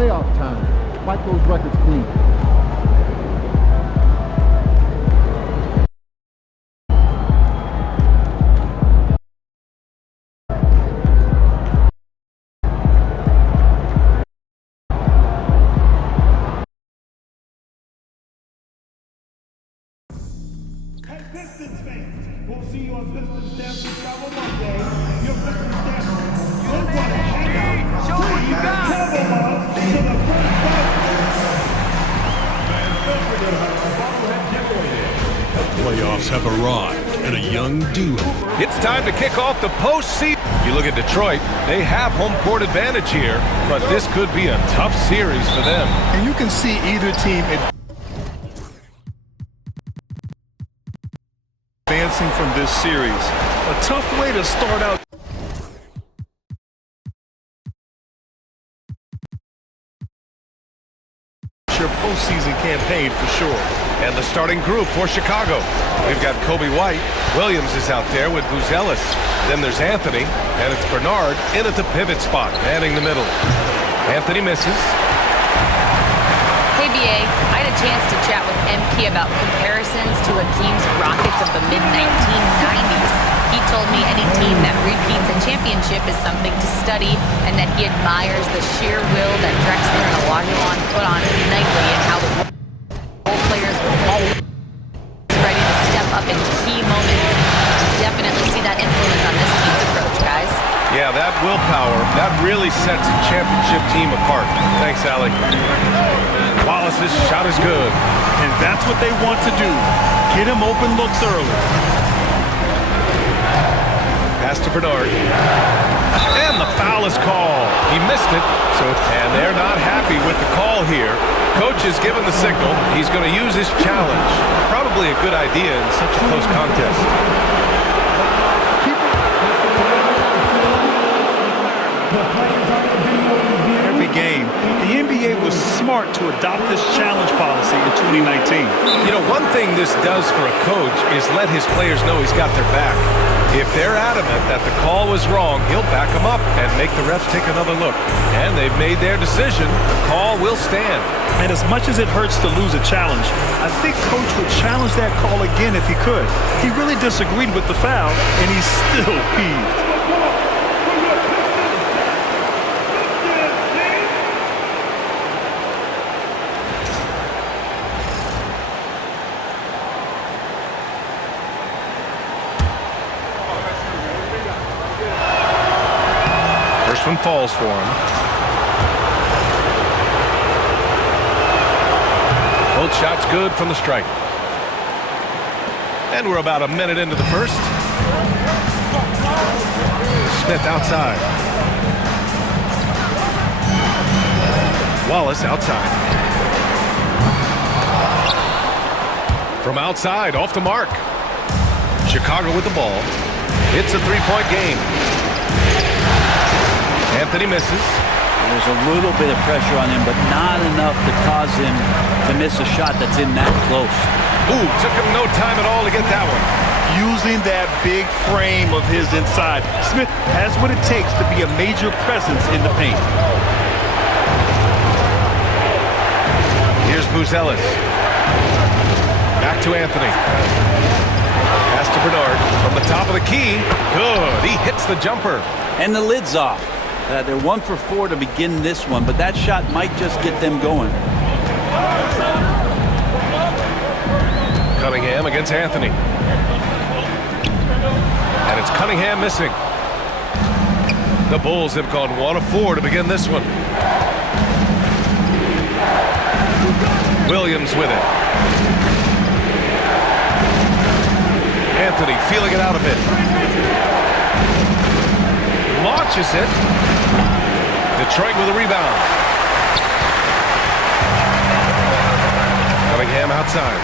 playoff time. Wipe those records clean. Hey, Pistons fans, we'll see you on Pistons Dance Travel Monday. Your Pistons Dance, you're going to hang out. Show what you got. Travel on to the first The playoffs have arrived, and a young duo. It's time to kick off the postseason. You look at Detroit, they have home court advantage here, but this could be a tough series for them. And you can see either team advancing from this series. A tough way to start out. Your postseason campaign for sure. And the starting group for Chicago. We've got Kobe White. Williams is out there with Buzelis. Then there's Anthony, and it's Bernard in at the pivot spot, manning the middle. Anthony misses. Hey, BA, I had a chance to chat with MP about comparisons to Hakeem's Rockets of the mid-1990s. He told me any team that repeats a championship is something to study, and that he admires the sheer will that Drexler and Olajuwon put on nightly, and how the role players were always ready to step up in key moments. Definitely see that influence on this team's approach, guys. Yeah, that willpower, that really sets a championship team apart. Thanks, Allie. Wallace's shot is good. And that's what they want to do. Get him open looks early. Pass to Bernard. And the foul is called. He missed it, and they're not happy with the call here. Coach has given the signal. He's going to use his challenge. Probably a good idea in such a close contest. Every game, the NBA was smart to adopt this challenge policy in 2019. You know, one thing this does for a coach is let his players know he's got their back. If they're adamant that the call was wrong, he'll back them up and make the refs take another look. And they've made their decision. The call will stand. And as much as it hurts to lose a challenge, I think Coach would challenge that call again if he could. He really disagreed with the foul, and he's still peeved. First one falls for him. Both shots good from the stripe. And we're about a minute into the first. Smith outside. Wallace outside. From outside, off the mark. Chicago with the ball. It's a three-point game. Anthony misses. There's a little bit of pressure on him, but not enough to cause him to miss a shot that's in that close. Ooh, took him no time at all to get that one. Using that big frame of his inside, Smith has what it takes to be a major presence in the paint. Here's Buzelis. Back to Anthony. Pass to Bernard from the top of the key. Good. He hits the jumper. And the lid's off. They're 1 for 4 to begin this one, but that shot might just get them going. Cunningham against Anthony. And it's Cunningham missing. The Bulls have gone 1 of 4 to begin this one. Williams with it. Anthony feeling it out a bit. Launches it. Detroit with a rebound. Cunningham outside.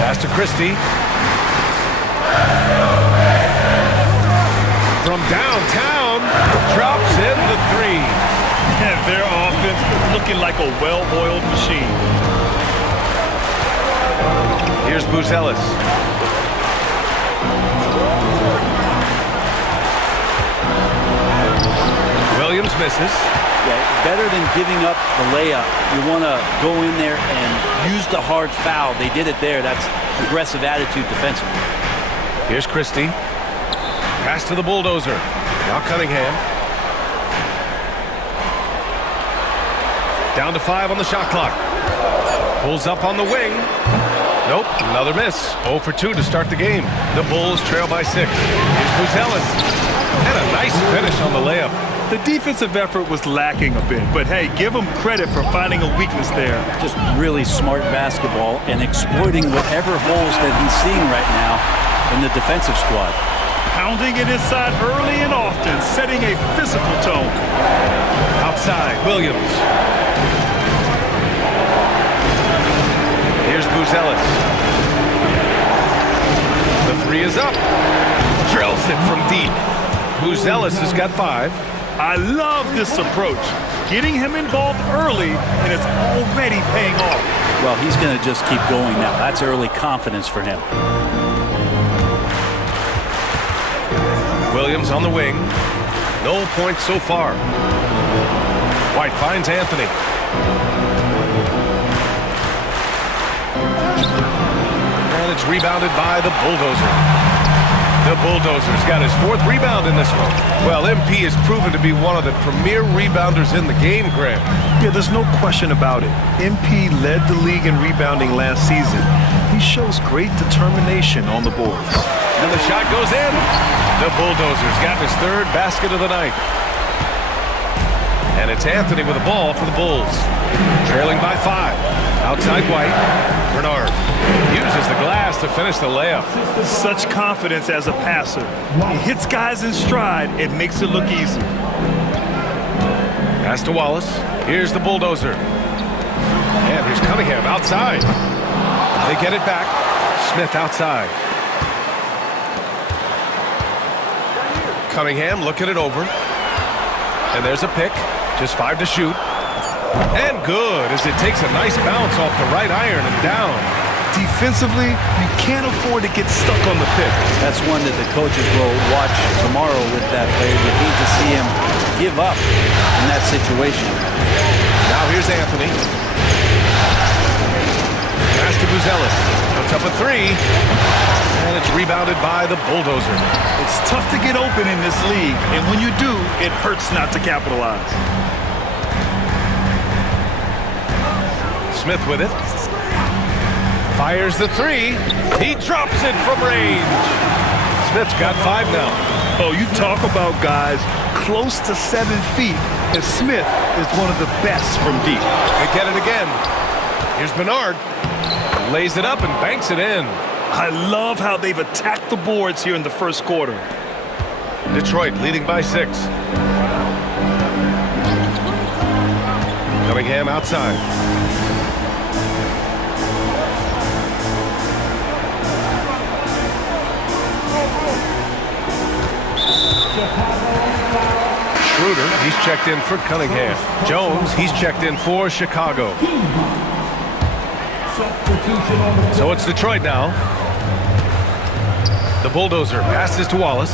Pass to Christie. From downtown, drops in the three. And their offense looking like a well-oiled machine. Here's Buzelis. Williams misses. misses. Yeah, better than giving up the layup. You want to go in there and use the hard foul. They did it there. That's aggressive attitude defensively. Here's Christie. Pass to the bulldozer. Now Cunningham. Down to 5 on the shot clock. Pulls up on the wing. Nope, another miss. 0 for 2 to start the game. The Bulls trail by 6. Here's Buzelis. And a nice finish on the layup. The defensive effort was lacking a bit, but hey, give them credit for finding a weakness there. Just really smart basketball and exploiting whatever holes that he's seeing right now in the defensive squad. Pounding it inside early and often, setting a physical tone. Outside, Williams. Here's Buzelis. The 3 is up. Drills it from deep. Buzelis has got 5. I love this approach. Getting him involved early, and it's already paying off. Well, he's going to just keep going now. That's early confidence for him. Williams on the wing. No points so far. White finds Anthony. And it's rebounded by the bulldozer. The bulldozer's got his 4th rebound in this one. Well, MP has proven to be one of the premier rebounders in the game, Graham. Yeah, there's no question about it. MP led the league in rebounding last season. He shows great determination on the boards. And the shot goes in. The bulldozer's got his 3rd basket of the night. And it's Anthony with the ball for the Bulls. Trailing by 5. Outside White. Bernard uses the glass to finish the layup. Such confidence as a passer. He hits guys in stride. It makes it look easy. Pass to Wallace. Here's the bulldozer. And here's Cunningham outside. They get it back. Smith outside. Cunningham looking it over. And there's a pick. Just 5 to shoot. And good as it takes a nice bounce off the right iron and down. Defensively, you can't afford to get stuck on the pick. That's one that the coaches will watch tomorrow with that player. You hate to see him give up in that situation. Now here's Anthony. Pass to Buzelis. Puts up a 3. And it's rebounded by the bulldozer. It's tough to get open in this league, and when you do, it hurts not to capitalize. Smith with it. Fires the 3. He drops it from range. Smith's got 5 now. Oh, you talk about guys close to 7 feet, and Smith is one of the best from deep. They get it again. Here's Bernard. Lays it up and banks it in. I love how they've attacked the boards here in the first quarter. Detroit leading by 6. Cunningham outside. Schroeder, he's checked in for Cunningham. Jones, he's checked in for Chicago. So it's Detroit now. The bulldozer passes to Wallace.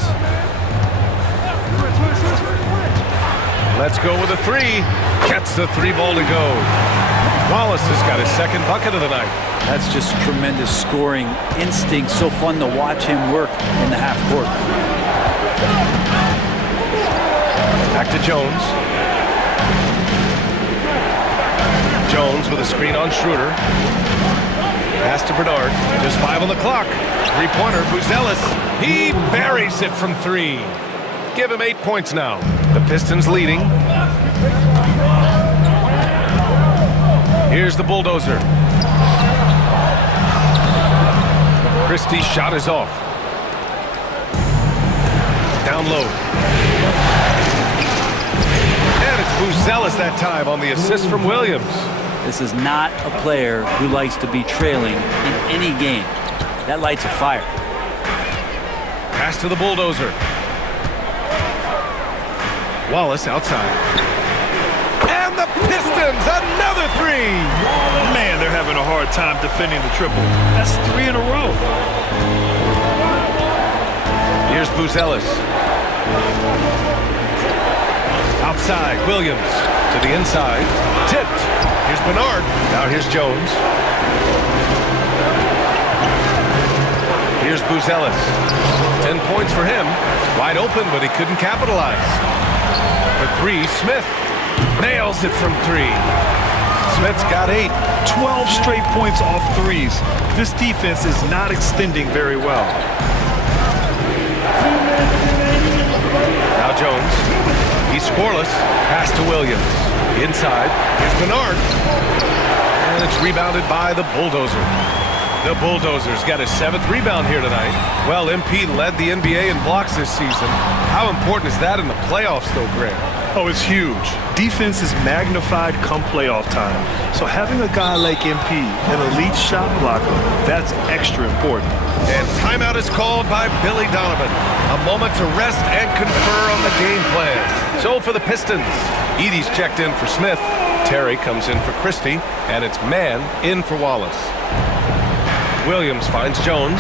Let's go with a 3. Gets the 3 ball to go. Wallace has got his 2nd bucket of the night. That's just tremendous scoring instinct. So fun to watch him work in the half court. Back to Jones. Jones with a screen on Schroeder. Pass to Bernard. Just 5 on the clock. 3-pointer, Buzelis. He buries it from 3. Give him 8 points now. The Pistons leading. Here's the bulldozer. Christie's shot is off. Down low. And it's Buzelis that time on the assist from Williams. This is not a player who likes to be trailing in any game. That lights a fire. Pass to the bulldozer. Wallace outside. And the Pistons, another 3! Man, they're having a hard time defending the triple. That's 3 in a row. Here's Buzelis. Outside, Williams to the inside. Tipped. Here's Bernard. Now here's Jones. Here's Buzelis. 10 points for him. Wide open, but he couldn't capitalize. For three, Smith nails it from three. Smith's got 8. 12 straight points off threes. This defense is not extending very well. Now Jones. He's scoreless. Pass to Williams. Inside. Here's Bernard. And it's rebounded by the Bulldozer. The Bulldozer's got his 7th rebound here tonight. Well, MP led the NBA in blocks this season. How important is that in the playoffs, though, Grant? Oh, it's huge. Defense is magnified come playoff time. So having a guy like MP, an elite shot blocker, that's extra important. And timeout is called by Billy Donovan. A moment to rest and confer on the game plan. So for the Pistons, Edie's checked in for Smith. Terry comes in for Christie. And it's Mann in for Wallace. Williams finds Jones.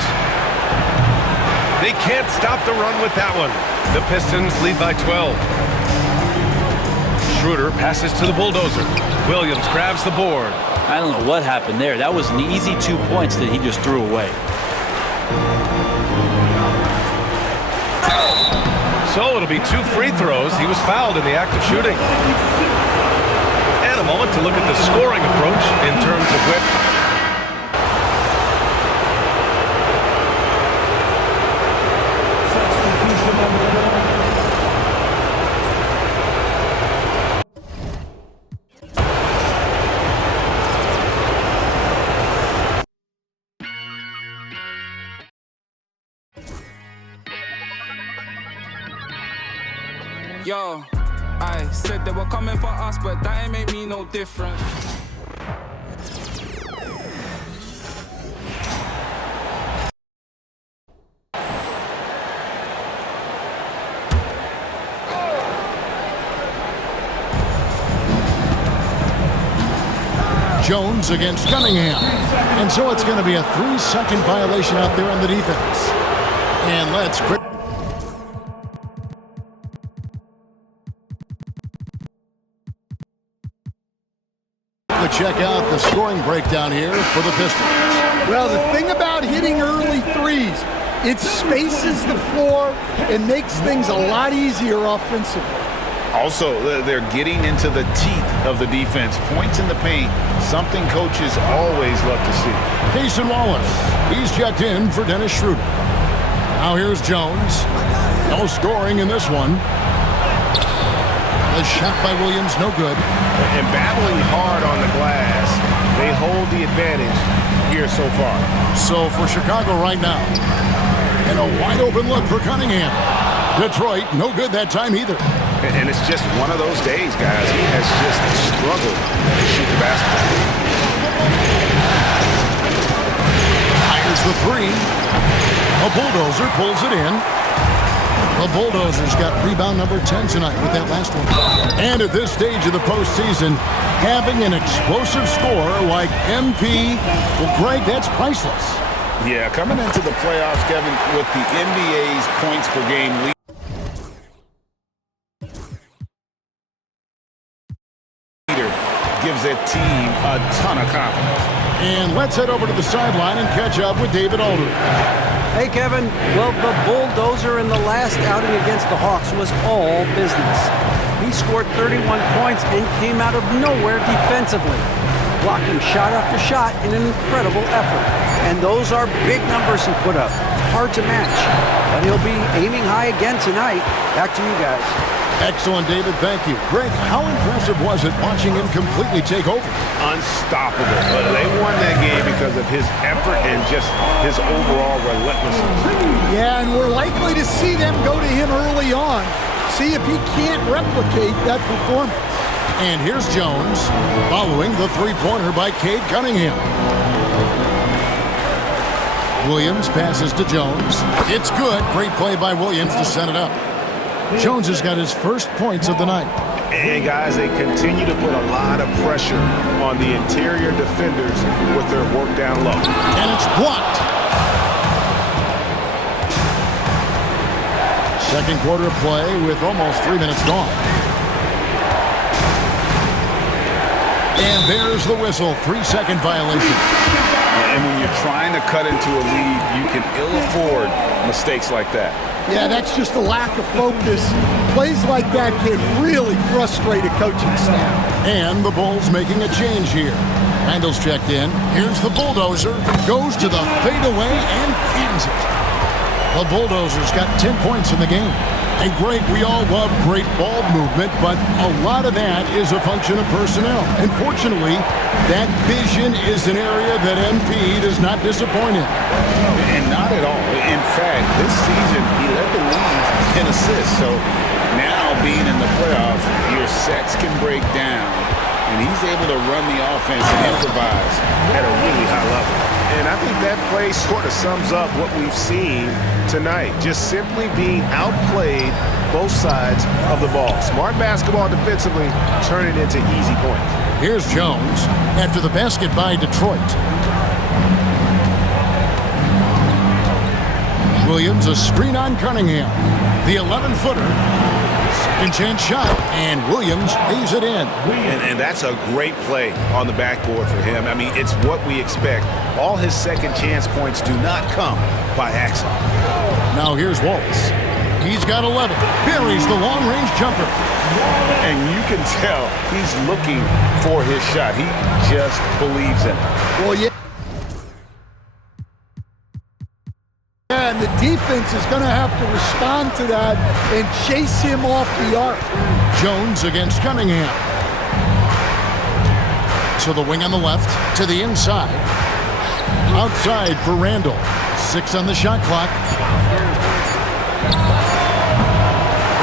They can't stop the run with that one. The Pistons lead by 12. Schroeder passes to the Bulldozer. Williams grabs the board. I don't know what happened there. That was an easy 2 points that he just threw away. So it'll be 2 free throws. He was fouled in the act of shooting. And a moment to look at the scoring approach in terms of whip. Yo, I said they were coming for us, but that ain't make me no different. Jones against Cunningham. And so it's going to be a 3-second violation out there on the defense. And let's quick. Check out the scoring breakdown here for the Pistons. Well, the thing about hitting early threes, it spaces the floor and makes things a lot easier offensively. Also, they're getting into the teeth of the defense. Points in the paint, something coaches always love to see. Cason Wallace, he's checked in for Dennis Schroeder. Now here's Jones. No scoring in this one. The shot by Williams, no good. And battling hard on the glass, they hold the advantage here so far. So for Chicago right now, and a wide open look for Cunningham. Detroit, no good that time either. And it's just one of those days, guys. He has just struggled to shoot the basketball. Fires the three. A Bulldozer pulls it in. The Bulldozers got rebound number 10 tonight with that last one. And at this stage of the postseason, having an explosive scorer like MP, well, Greg, that's priceless. Yeah, coming into the playoffs, Kevin, with the NBA's points per game lead. Gives that team a ton of confidence. And let's head over to the sideline and catch up with David Aldridge. Hey, Kevin. Well, the Bulldozer in the last outing against the Hawks was all business. He scored 31 points and came out of nowhere defensively, blocking shot after shot in an incredible effort. And those are big numbers he put up. Hard to match. But he'll be aiming high again tonight. Back to you guys. Excellent, David. Thank you. Greg, how impressive was it watching him completely take over? Unstoppable. But they won that game because of his effort and just his overall relentlessness. Yeah, and we're likely to see them go to him early on. See if he can't replicate that performance. And here's Jones following the three-pointer by Cade Cunningham. Williams passes to Jones. It's good. Great play by Williams to set it up. Jones has got his first points of the night. And guys, they continue to put a lot of pressure on the interior defenders with their work down low. And it's blocked. Second quarter of play with almost 3 minutes gone. And there's the whistle. 3-second violation. And when you're trying to cut into a lead, you can ill afford mistakes like that. Yeah, that's just a lack of focus. Plays like that can really frustrate a coaching staff. And the Bulls making a change here. Randall's checked in. Here's the bulldozer. Goes to the fadeaway and cans it. The Bulldozers got 10 points in the game. And Greg, we all love great ball movement, but a lot of that is a function of personnel. Unfortunately, that vision is an area that MP does not disappoint in. And not at all. In fact, this season, he led the league in assists. So now being in the playoffs, your sets can break down, and he's able to run the offense and improvise at a really high level. And I think that play sort of sums up what we've seen tonight. Just simply being outplayed both sides of the ball. Smart basketball defensively, turning into easy points. Here's Jones after the basket by Detroit. Williams, a screen on Cunningham. The 11-footer. Second chance shot, and Williams lays it in. And that's a great play on the backboard for him. I mean, it's what we expect. All his second chance points do not come by accident. Now here's Wallace. He's got 11. Buries the long-range jumper. And you can tell he's looking for his shot. He just believes in it. Well, yeah. And the defense is going to have to respond to that and chase him off the arc. Jones against Cunningham. To the wing on the left, to the inside. Outside for Randall. 6 on the shot clock.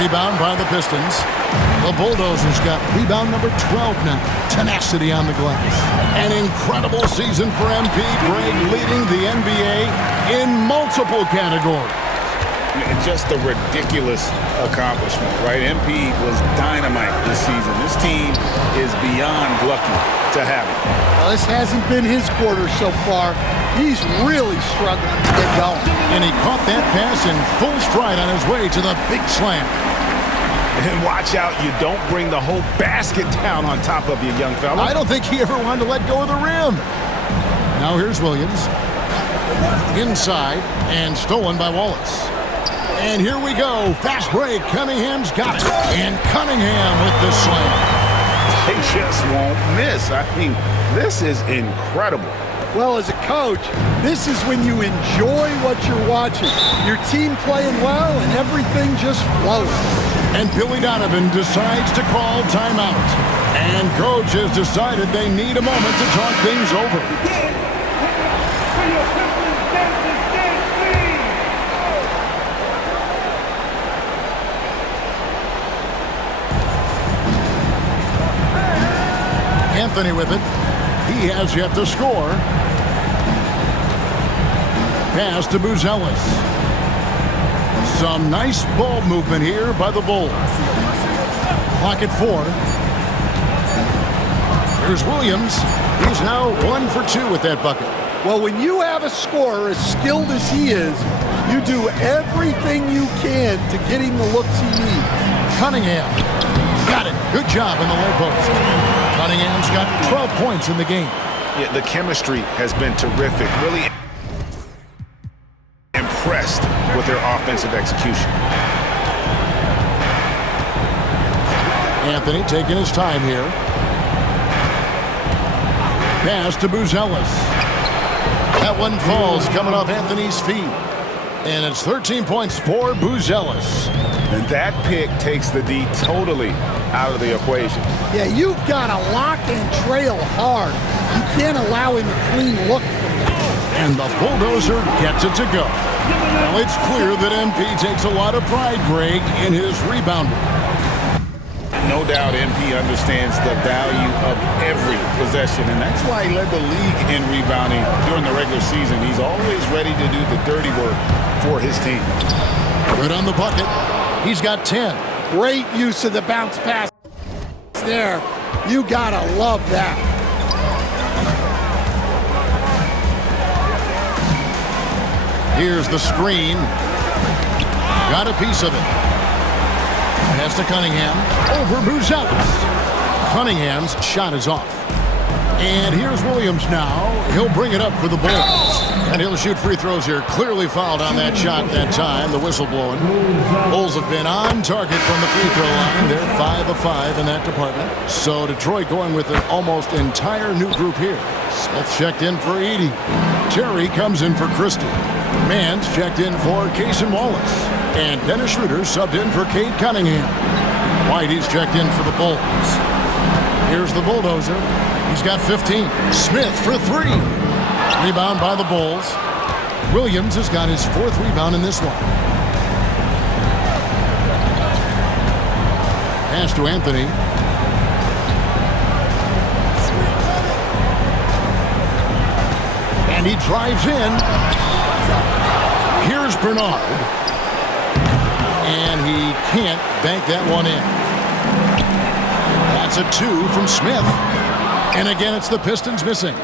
Rebound by the Pistons. The Bulldozers got rebound number 12 now. Tenacity on the glass. An incredible season for MP Greg, leading the NBA in multiple categories. Just a ridiculous accomplishment, right? MP was dynamite this season. This team is beyond lucky to have it. Well, this hasn't been his quarter so far. He's really struggling to get going. And he caught that pass in full stride on his way to the big slam. And watch out, you don't bring the whole basket down on top of you, young fella. I don't think he ever wanted to let go of the rim. Now here's Williams. Inside and stolen by Wallace. And here we go. Fast break. Cunningham's got it. And Cunningham with the slam. They just won't miss. I mean, this is incredible. Well, as a coach, this is when you enjoy what you're watching. Your team playing well and everything just flows. And Billy Donovan decides to call timeout. And coach has decided they need a moment to talk things over. Anthony with it. He has yet to score. Pass to Buzelis. Some nice ball movement here by the Bulls. Clock at 4. Here's Williams. He's now 1 for 2 with that bucket. Well, when you have a scorer as skilled as he is, you do everything you can to get him the looks he needs. Cunningham. Got it. Good job in the low post. Cunningham's got 12 points in the game. Yeah, the chemistry has been terrific. Really impressed with their offensive execution. Anthony taking his time here. Pass to Buzelis. That one falls coming off Anthony's feet. And it's 13 points for Buzelis. And that pick takes the D totally out of the equation. Yeah, you've got to lock and trail hard. You can't allow him a clean look from that. And the bulldozer gets it to go. Well, it's clear that MP takes a lot of pride, Greg, in his rebounding. No doubt MP understands the value of every possession, and that's why he led the league in rebounding during the regular season. He's always ready to do the dirty work for his team. Good on the bucket. He's got 10. Great use of the bounce pass there. You gotta love that. Here's the screen. Got a piece of it. Pass to Cunningham. Over Buzelis. Cunningham's shot is off. And here's Williams now. He'll bring it up for the Bulls. And he'll shoot free throws here. Clearly fouled on that shot that time. The whistle blowing. Bulls have been on target from the free throw line. They're 5 of 5 in that department. So Detroit going with an almost entire new group here. Smith checked in for Edey. Terry comes in for Christie. Mans checked in for Cason Wallace. And Dennis Schroeder subbed in for Cade Cunningham. Whitey's checked in for the Bulls. Here's the bulldozer. He's got 15. Smith for 3. Rebound by the Bulls. Williams has got his 4th rebound in this one. Pass to Anthony. And he drives in. Here's Bernard. And he can't bank that one in. That's a 2 from Smith. And again, it's the Pistons missing.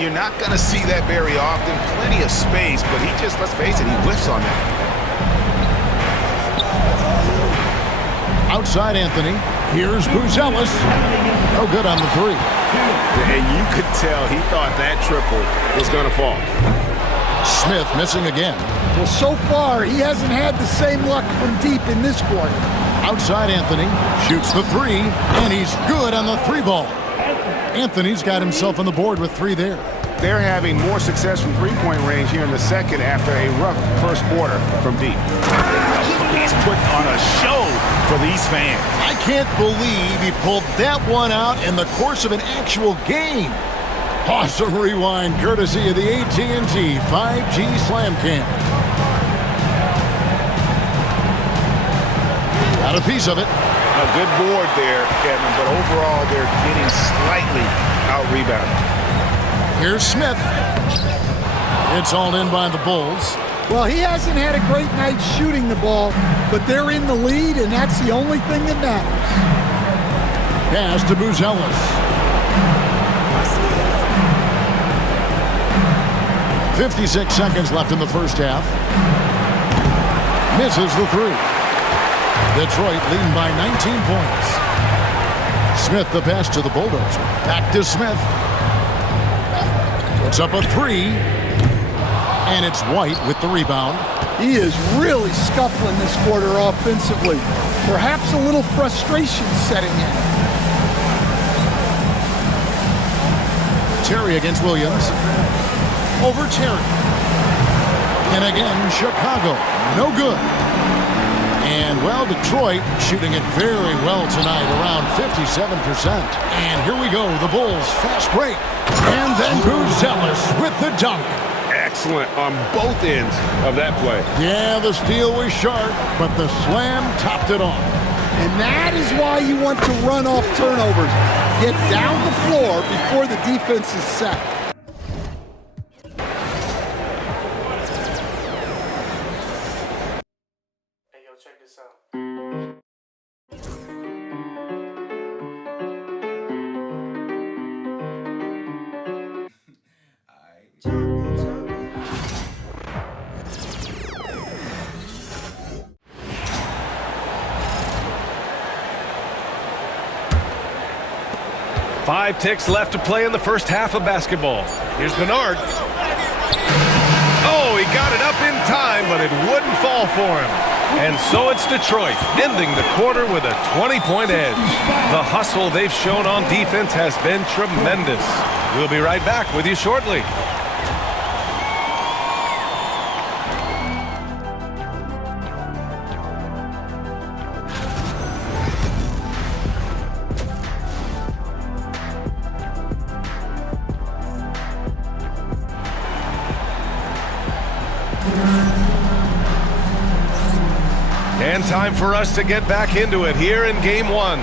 You're not going to see that very often. Plenty of space, but he just, let's face it, he whiffs on that. Outside Anthony. Here's Buzelis. No good on the 3. And you could tell he thought that triple was going to fall. Smith missing again. Well, so far, he hasn't had the same luck from deep in this quarter. Outside Anthony. Shoots the 3, and he's good on the 3 ball. Anthony's got himself on the board with 3 there. They're having more success from three-point range here in the second after a rough first quarter from deep. He's putting on a show for these fans. I can't believe he pulled that one out in the course of an actual game. Awesome rewind courtesy of the AT&T 5G Slam Cam. Got a piece of it. A good board there, Kevin, but overall they're getting slightly out-rebounded. Here's Smith. It's all in by the Bulls. Well, he hasn't had a great night shooting the ball, but they're in the lead, and that's the only thing that matters. Pass to Buzelis. 56 seconds left in the first half. Misses the 3. Detroit leading by 19 points. Smith the pass to the bulldozer. Back to Smith. Puts up a 3. And it's White with the rebound. He is really scuffling this quarter offensively. Perhaps a little frustration setting in. Terry against Williams. Over Terry. And again, Chicago. No good. And, well, Detroit shooting it very well tonight, around 57%. And here we go, the Bulls fast break. And then Buzelis with the dunk. Excellent on both ends of that play. Yeah, the steal was sharp, but the slam topped it off. And that is why you want to run off turnovers. Get down the floor before the defense is set. Five ticks left to play in the first half of basketball. Here's Bernard. Oh, he got it up in time, but it wouldn't fall for him. And so it's Detroit, ending the quarter with a 20-point edge. The hustle they've shown on defense has been tremendous. We'll be right back with you shortly. And time for us to get back into it here in Game 1.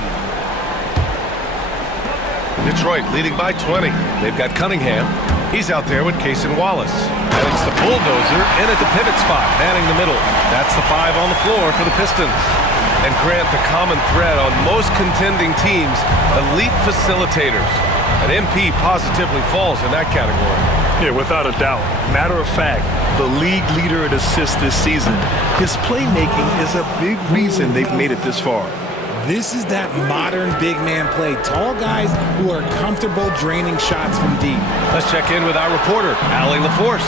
Detroit leading by 20. They've got Cunningham. He's out there with Cason Wallace. And it's the bulldozer in at the pivot spot, manning the middle. That's the 5 on the floor for the Pistons. And Grant, the common thread on most contending teams, elite facilitators. And MP positively falls in that category. Yeah, without a doubt. Matter of fact, the league leader in assists this season. His playmaking is a big reason they've made it this far. This is that modern big man play. Tall guys who are comfortable draining shots from deep. Let's check in with our reporter, Allie LaForce.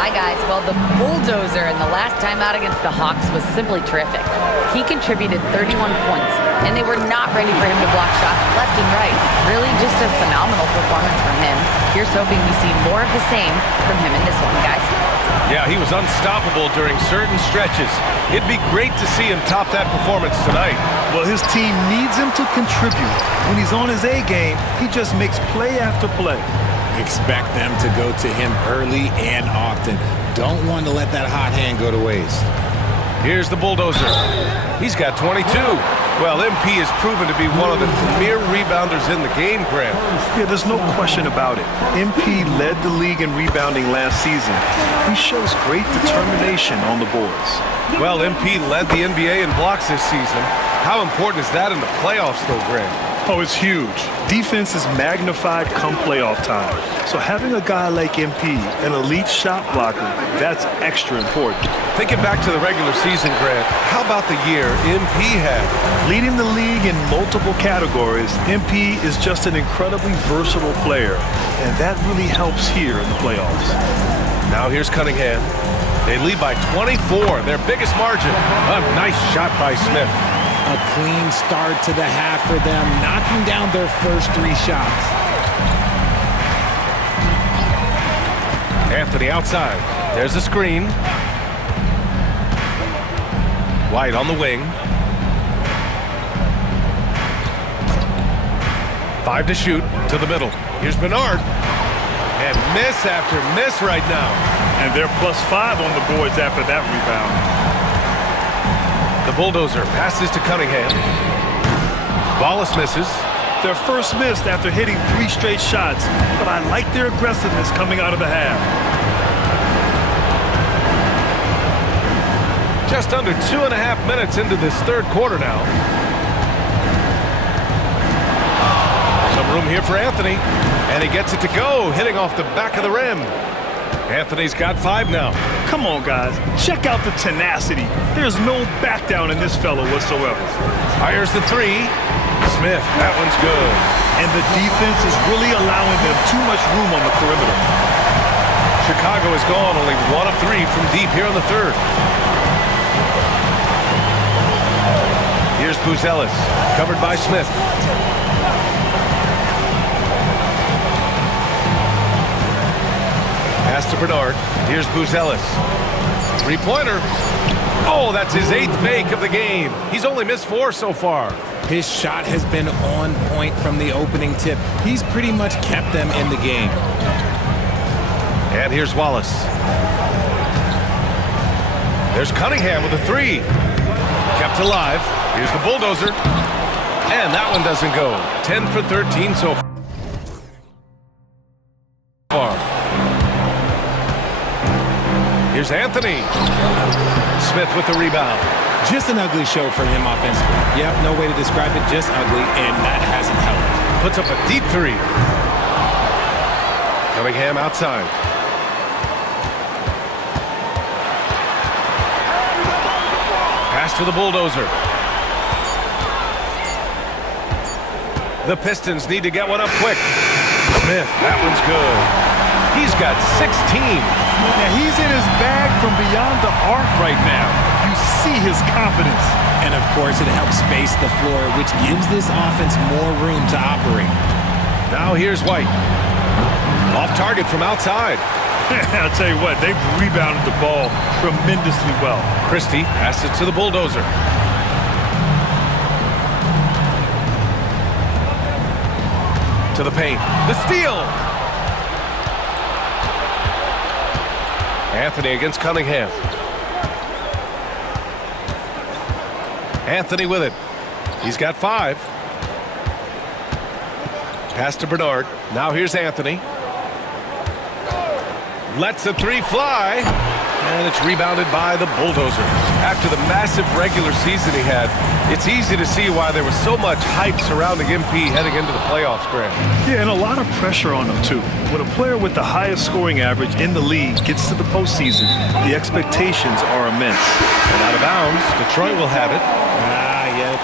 Hi, guys. Well, the bulldozer in the last time out against the Hawks was simply terrific. He contributed 31 points, and they were not ready for him to block shots left and right. Really just a phenomenal performance from him. Here's hoping we see more of the same from him in this one, guys. Yeah, he was unstoppable during certain stretches. It'd be great to see him top that performance tonight. Well, his team needs him to contribute. When he's on his A game, he just makes play after play. Expect them to go to him early and often. Don't want to let that hot hand go to waste. Here's the bulldozer. He's got 22. Well, MP has proven to be one of the premier rebounders in the game, Grant. Yeah, there's no question about it. MP led the league in rebounding last season. He shows great determination on the boards. Well, MP led the NBA in blocks this season. How important is that in the playoffs, though, Grant? Oh, it's huge. Defense is magnified come playoff time. So having a guy like MP, an elite shot blocker, that's extra important. Thinking back to the regular season, Grant, how about the year MP had? Leading the league in multiple categories, MP is just an incredibly versatile player, and that really helps here in the playoffs. Now here's Cunningham. They lead by 24, their biggest margin. A nice shot by Smith. A clean start to the half for them, knocking down their first 3 shots. Anthony outside. There's a screen. White on the wing. 5 to shoot to the middle. Here's Bernard. And miss after miss right now. And they're +5 on the boards after that rebound. The bulldozer passes to Cunningham. Wallace misses. Their first miss after hitting 3 straight shots, but I like their aggressiveness coming out of the half. Just under 2.5 minutes into this third quarter now. Some room here for Anthony, and he gets it to go, hitting off the back of the rim. Anthony's got 5 now. Come on, guys. Check out the tenacity. There's no back down in this fellow whatsoever. Fires the 3. Smith, that one's good. And the defense is really allowing them too much room on the perimeter. Chicago has gone only 1 of 3 from deep here in the third. Here's Buzelis, covered by Smith. Pass to Bernard. Here's Buzelis. 3-pointer. Oh, that's his 8th make of the game. He's only missed 4 so far. His shot has been on point from the opening tip. He's pretty much kept them in the game. And here's Wallace. There's Cunningham with a 3. Kept alive. Here's the bulldozer. And that one doesn't go. 10 for 13 so far. Here's Anthony. Smith with the rebound. Just an ugly show from him offensively. Yep, no way to describe it, just ugly, and that hasn't helped. Puts up a deep 3. Cunningham outside. Pass to the bulldozer. The Pistons need to get one up quick. Smith, that one's good. He's got 16. Now he's in his bag from beyond the arc right now. You see his confidence. And of course, it helps space the floor, which gives this offense more room to operate. Now here's White. Off target from outside. I'll tell you what, they've rebounded the ball tremendously well. Christie passes to the bulldozer. To the paint. The steal. Anthony against Cunningham. Anthony with it. He's got 5. Pass to Bernard. Now here's Anthony. Lets the 3 fly. And it's rebounded by the bulldozer. After the massive regular season he had, it's easy to see why there was so much hype surrounding MP heading into the playoffs, Grant. Yeah, and a lot of pressure on him, too. When a player with the highest scoring average in the league gets to the postseason, the expectations are immense. And out of bounds, Detroit will have it. Yeah.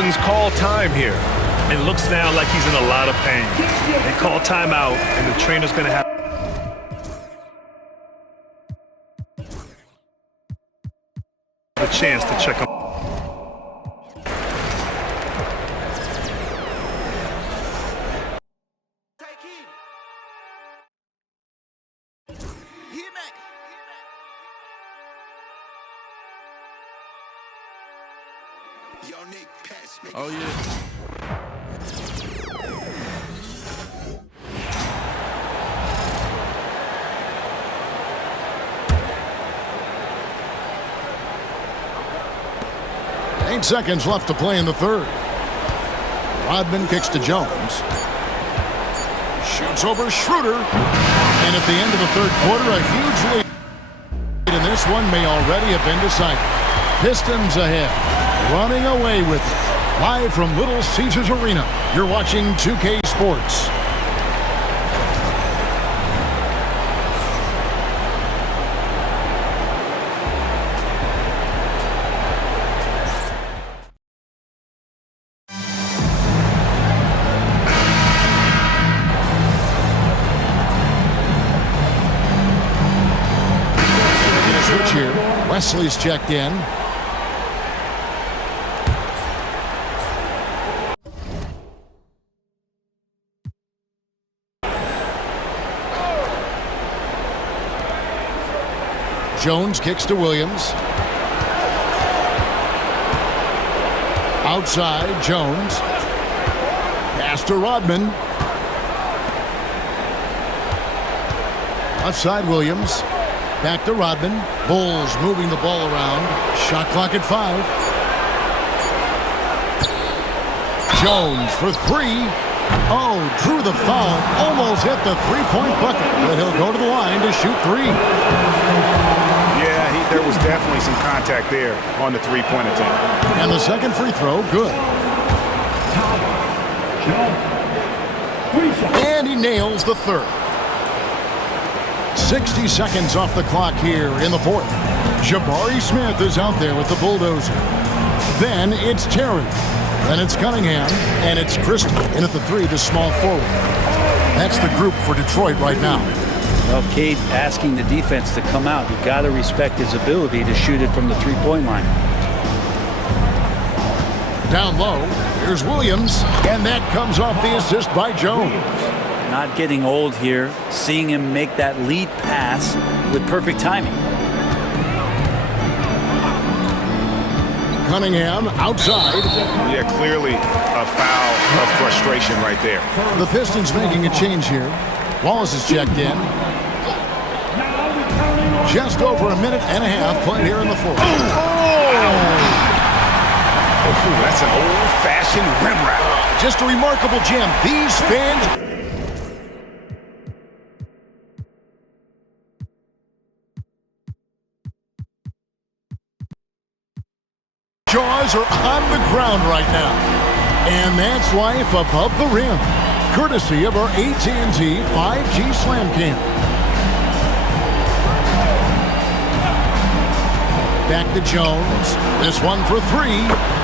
Pistons call time here. It looks now like he's in a lot of pain. They call timeout, and the trainer's going to have a chance to check him. Oh, yeah. 8 seconds left to play in the third. Rodman kicks to Jones. Shoots over Schroeder. And at the end of the third quarter, a huge lead. And this one may already have been decided. Pistons ahead. Running away with it. Live from Little Caesars Arena, you're watching 2K Sports. Switch here. Wesley's checked in. Jones kicks to Williams. Outside, Jones. Pass to Rodman. Left side, Williams. Back to Rodman. Bulls moving the ball around. Shot clock at 5. Jones for 3. Oh, drew the foul. Almost hit the three-point bucket. But he'll go to the line to shoot 3. Yeah, there was definitely some contact there on the three-point attempt. And the second free throw, good. And he nails the third. 60 seconds off the clock here in the fourth. Jabari Smith is out there with the bulldozer. Then it's Terry. Then it's Cunningham. And it's Christie. In at the 3, the small forward. That's the group for Detroit right now. Well, Cade asking the defense to come out. You've got to respect his ability to shoot it from the three-point line. Down low, here's Williams. And that comes off the assist by Jones. Not getting old here, seeing him make that lead pass with perfect timing. Cunningham outside. Yeah, clearly a foul of frustration right there. The Pistons making a change here. Wallace is checked in. Just over a minute and a half played here in the fourth. That's an old-fashioned rim wrap. Just a remarkable jam. These fans... jaws are on the ground right now. And that's life above the rim. Courtesy of our AT&T 5G Slam Cam. Back to Jones. This one for 3.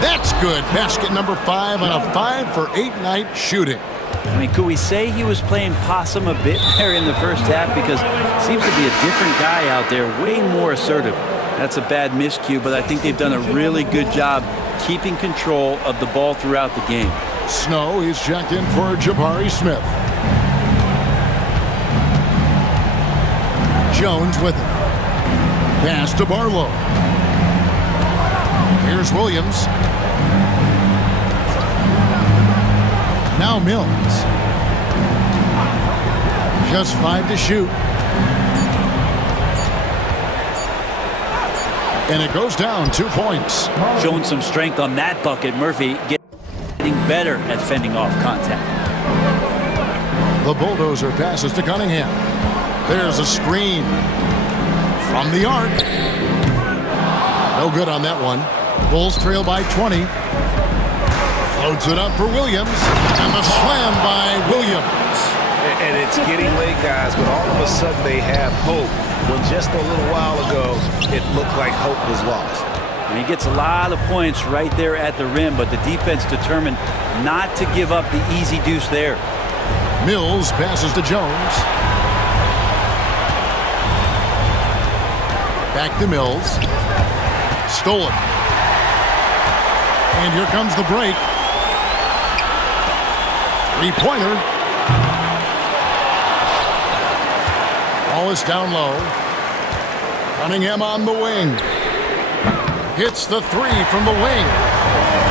That's good. Basket number 5 on a 5-for-8 night shooting. I mean, could we say he was playing possum a bit there in the first half? Because it seems to be a different guy out there, way more assertive. That's a bad miscue, but I think they've done a really good job keeping control of the ball throughout the game. Snow is checked in for Jabari Smith. Jones with it. Pass to Barlow. Here's Williams. Now Mills. Just 5 to shoot. And it goes down 2 points. Showing some strength on that bucket. Murphy getting better at fending off contact. The bulldozer passes to Cunningham. There's a screen from the arc. No good on that one. Bulls trail by 20. Floats it up for Williams. And the slam by Williams. And it's getting late, guys, but all of a sudden they have hope. When just a little while ago, it looked like hope was lost. And he gets a lot of points right there at the rim, but the defense determined not to give up the easy deuce there. Mills passes to Jones. Back to Mills. Stolen. And here comes the break. Three-pointer. Ball is down low. Cunningham on the wing. Hits the three from the wing.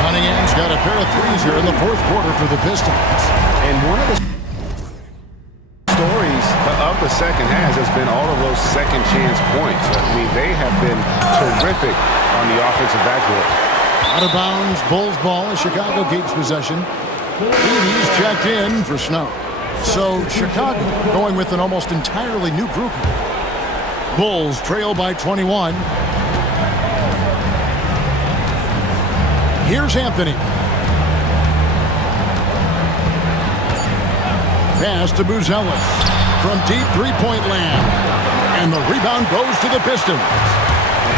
Cunningham's got a pair of threes here in the fourth quarter for the Pistons. And one of the stories of the second half has been all of those second chance points. I mean, they have been terrific on the offensive backboard. Out of bounds, Bulls ball as Chicago keeps possession. Edie's checked in for Snow. So Chicago going with an almost entirely new group here. Bulls trail by 21. Here's Anthony. Pass to Buzelis from deep three-point land. And the rebound goes to the Pistons.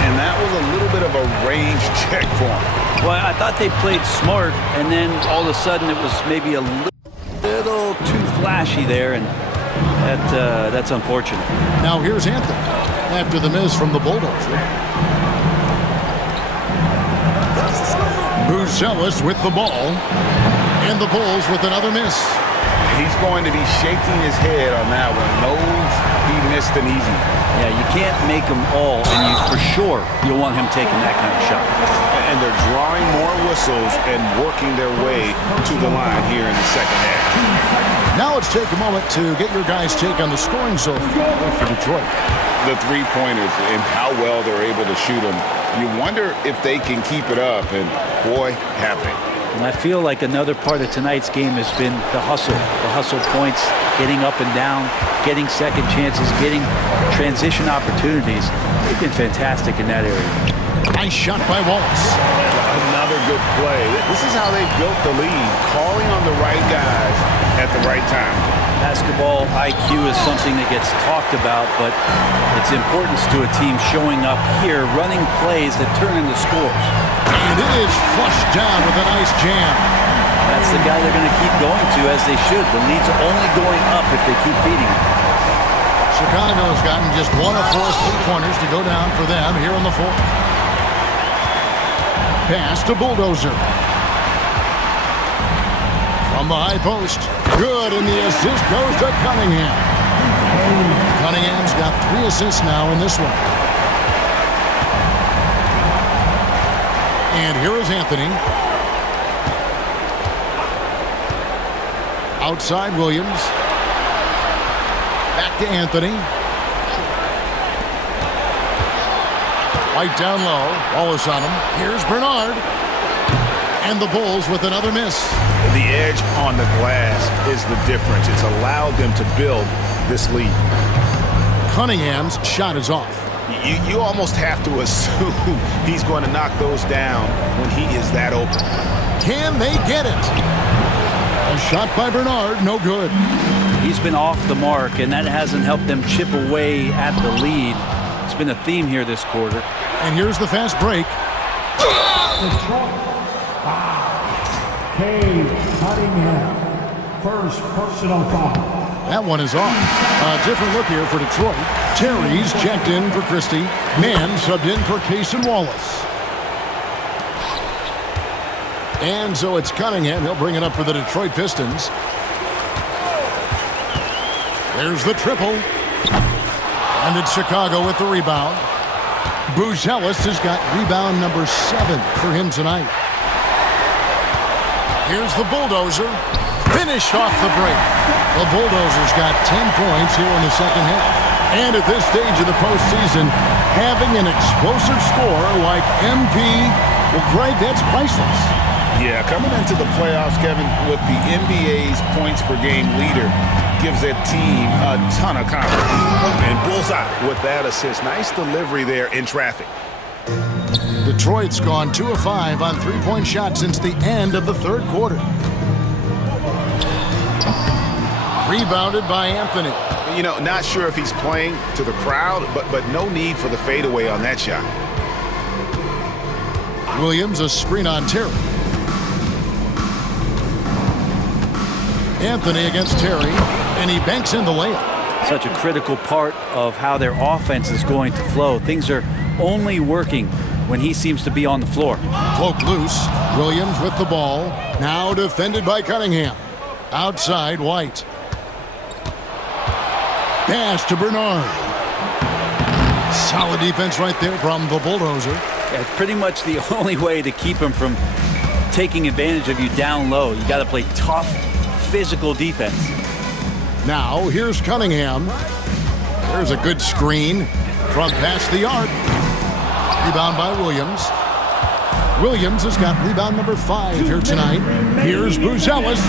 And that was a little bit of a range check for him. Well, I thought they played smart, and then all of a sudden it was maybe a little too flashy there, and that's unfortunate. Now here's Anthony after the miss from the Bulldozer. Buzelis with the ball, and the Bulls with another miss. He's going to be shaking his head on that one. Knows he missed an easy. Yeah, you can't make them all, and for sure you want him taking that kind of shot. And they're drawing more whistles and working their way to the line here in the second half. Now let's take a moment to get your guys' take on the scoring so far for Detroit. The three-pointers and how well they're able to shoot them. You wonder if they can keep it up, and boy, have they. And I feel like another part of tonight's game has been the hustle points, getting up and down, getting second chances, getting transition opportunities. They've been fantastic in that area. Nice shot by Wallace. Another good play. This is how they built the lead, calling on the right guys at the right time. Basketball IQ is something that gets talked about, but its importance to a team showing up here, running plays that turn into scores. And it is flushed down with a nice jam. That's the guy they're going to keep going to, as they should. The lead's only going up if they keep feeding it. Chicago's gotten just one of 4 three-pointers to go down for them here in the fourth. Pass to Bulldozer. From the high post. Good, and the assist goes to Cunningham. Cunningham's got 3 assists now in this one. And here is Anthony. Outside Williams. Back to Anthony. White down low. Wallace on him. Here's Bernard. And the Bulls with another miss. The edge on the glass is the difference. It's allowed them to build this lead. Cunningham's shot is off. You almost have to assume he's going to knock those down when he is that open. Can they get it? A shot by Bernard, no good. He's been off the mark, and that hasn't helped them chip away at the lead. It's been a theme here this quarter. And here's the fast break. Cunningham, first personal foul. That one is off. A different look here for Detroit. Terry's checked in for Christie. Mann subbed in for Cason Wallace. And so it's Cunningham. He'll bring it up for the Detroit Pistons. There's the triple. And it's Chicago with the rebound. Buzelis has got rebound number 7 for him tonight. Here's the Bulldozer. Finished off the break. The Bulldozers got 10 points here in the second half. And at this stage of the postseason, having an explosive score like MP, well, Greg, that's priceless. Yeah, coming into the playoffs, Kevin, with the NBA's points per game leader gives that team a ton of confidence. And bullseye with that assist. Nice delivery there in traffic. Detroit's gone 2 of 5 on three-point shots since the end of the third quarter. Rebounded by Anthony. You know, not sure if he's playing to the crowd, but no need for the fadeaway on that shot. Williams, a screen on Terry. Anthony against Terry, and he banks in the layup. Such a critical part of how their offense is going to flow. Things are only working when he seems to be on the floor. Cloak loose. Williams with the ball. Now defended by Cunningham. Outside, White. Pass to Bernard. Solid defense right there from the Bulldozer. Yeah, it's pretty much the only way to keep him from taking advantage of you down low. You got to play tough, physical defense. Now, here's Cunningham. There's a good screen from past the arc. Rebound by Williams. Williams has got rebound number 5 here tonight. Here's Buzelis.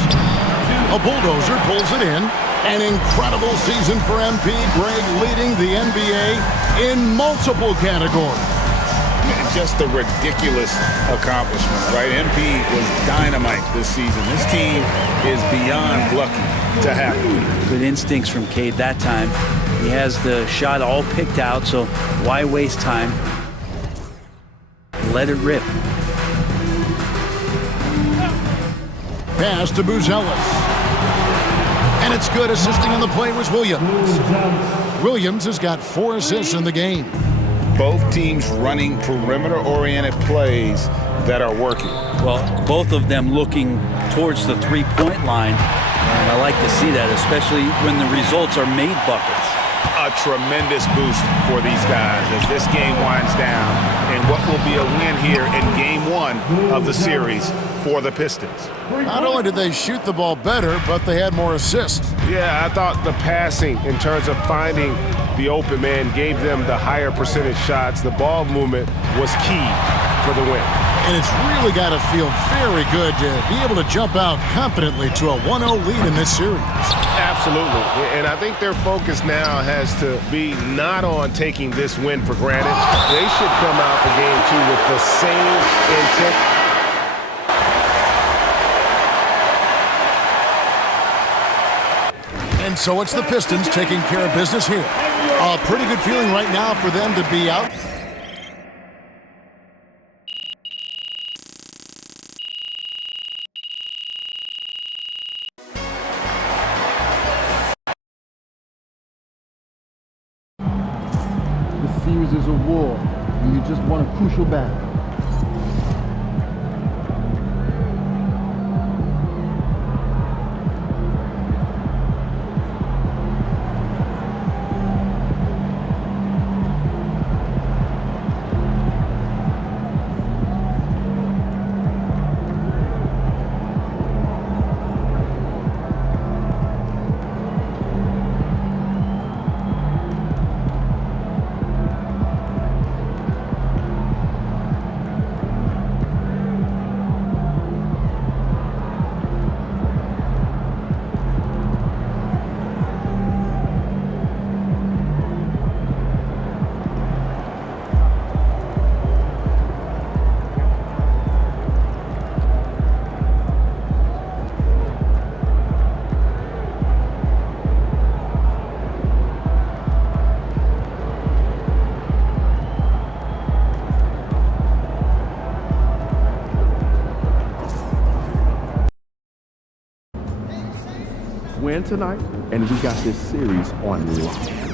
A Bulldozer pulls it in. An incredible season for MP. Greg leading the NBA in multiple categories. Just a ridiculous accomplishment, right? MP was dynamite this season. This team is beyond lucky to have him. Good instincts from Cade that time. He has the shot all picked out, so why waste time? Let it rip. Pass to Buzelis. And it's good. Assisting on the play was Williams. Williams has got 4 assists in the game. Both teams running perimeter-oriented plays that are working. Well, both of them looking towards the three-point line. And I like to see that, especially when the results are made buckets. A tremendous boost for these guys as this game winds down and what will be a win here in Game 1 of the series for the Pistons. Not only did they shoot the ball better, but they had more assists. Yeah, I thought the passing in terms of finding the open man gave them the higher percentage shots. The ball movement was key for the win. And it's really got to feel very good to be able to jump out confidently to a 1-0 lead in this series. Absolutely. And I think their focus now has to be not on taking this win for granted. They should come out for Game 2 with the same intent. And so it's the Pistons taking care of business here. A pretty good feeling right now for them to be out. This series is a war, and you just won a crucial battle. Win tonight, and we got this series on lock.